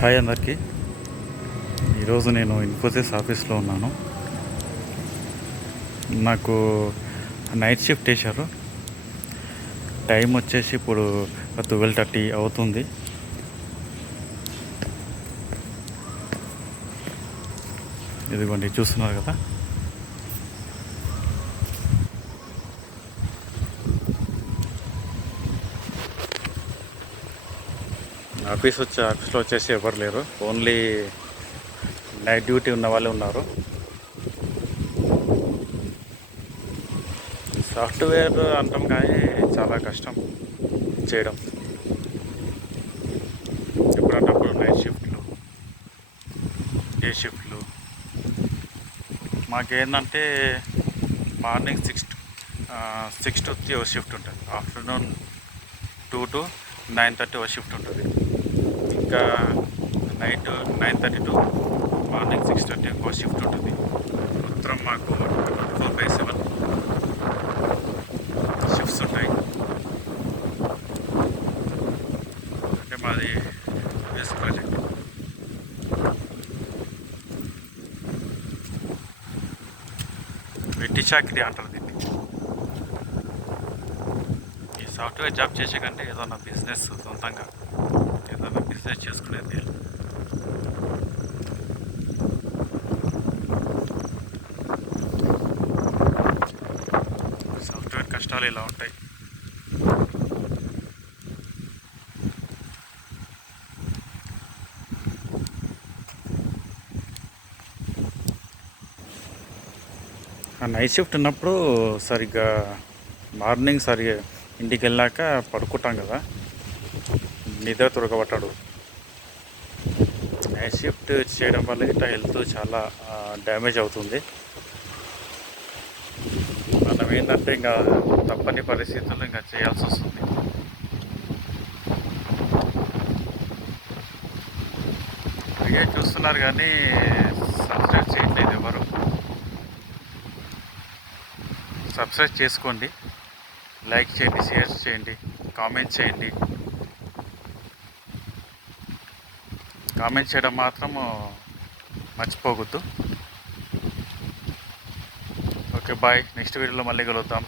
Hi అందరికీ. ఈరోజు నేను ఇన్ఫోసిస్ ఆఫీస్లో ఉన్నాను. నాకు నైట్ షిఫ్ట్ వేశారు. టైం వచ్చేసి ఇప్పుడు 12:30 అవుతుంది. ఇదిగోండి చూస్తున్నారు కదా. ఆఫీస్లో వచ్చేసి ఎవరు లేరు. ఓన్లీ నైట్ డ్యూటీ ఉన్న వాళ్ళే ఉన్నారు. సాఫ్ట్వేర్ అంటాం కానీ చాలా కష్టం చేయడం. ఎప్పుడంటప్పుడు నైట్ షిఫ్ట్లు, డే షిఫ్ట్లు. మాకేంటంటే మార్నింగ్ 6 to 3 షిఫ్ట్ ఉంటుంది. ఆఫ్టర్నూన్ 2 to 9:30 షిఫ్ట్ ఉంటుంది. ఇంకా నైట్ 9:30 to మార్నింగ్ 6:30 షిఫ్ట్ ఉంటుంది. మొత్తం మాకు 24/7 షిఫ్ట్స్ ఉంటాయి. అంటే మాది యూఎస్ ప్రాజెక్ట్. వెట్టి చాకిరీ అంటారు దీన్ని. ఈ సాఫ్ట్వేర్ జాబ్ చేసే కంటే ఏదైనా బిజినెస్ సొంతంగా ఏదైనా బిజినెస్ చేసుకునేది. సాఫ్ట్వేర్ కష్టాలు ఇలా ఉంటాయి. నైట్ షిఫ్ట్ ఉన్నప్పుడు మార్నింగ్ సరిగ్గా ఇంటికి వెళ్ళాక పడుకుంటాం కదా, నిద్ర తొడగబట్టాడు. నైట్ షిఫ్ట్ చేయడం వల్ల ఇట్లా హెల్త్ చాలా డ్యామేజ్ అవుతుంది. మనం ఏంటంటే ఇంకా తప్పని పరిస్థితుల్లో ఇంకా చేయాల్సి వస్తుంది. వీడియో చూస్తున్నారు కానీ సబ్స్క్రైబ్ చేయట్లేదు ఎవరు. సబ్స్క్రైబ్ చేసుకోండి, లైక్ చేయండి, షేర్ చేయండి, కామెంట్ చేయండి. కామెంట్ చేయడం మాత్రం మర్చిపోవద్దు. Okay, bye. నెక్స్ట్ వీడియోలో మళ్ళీ కలుద్దాం.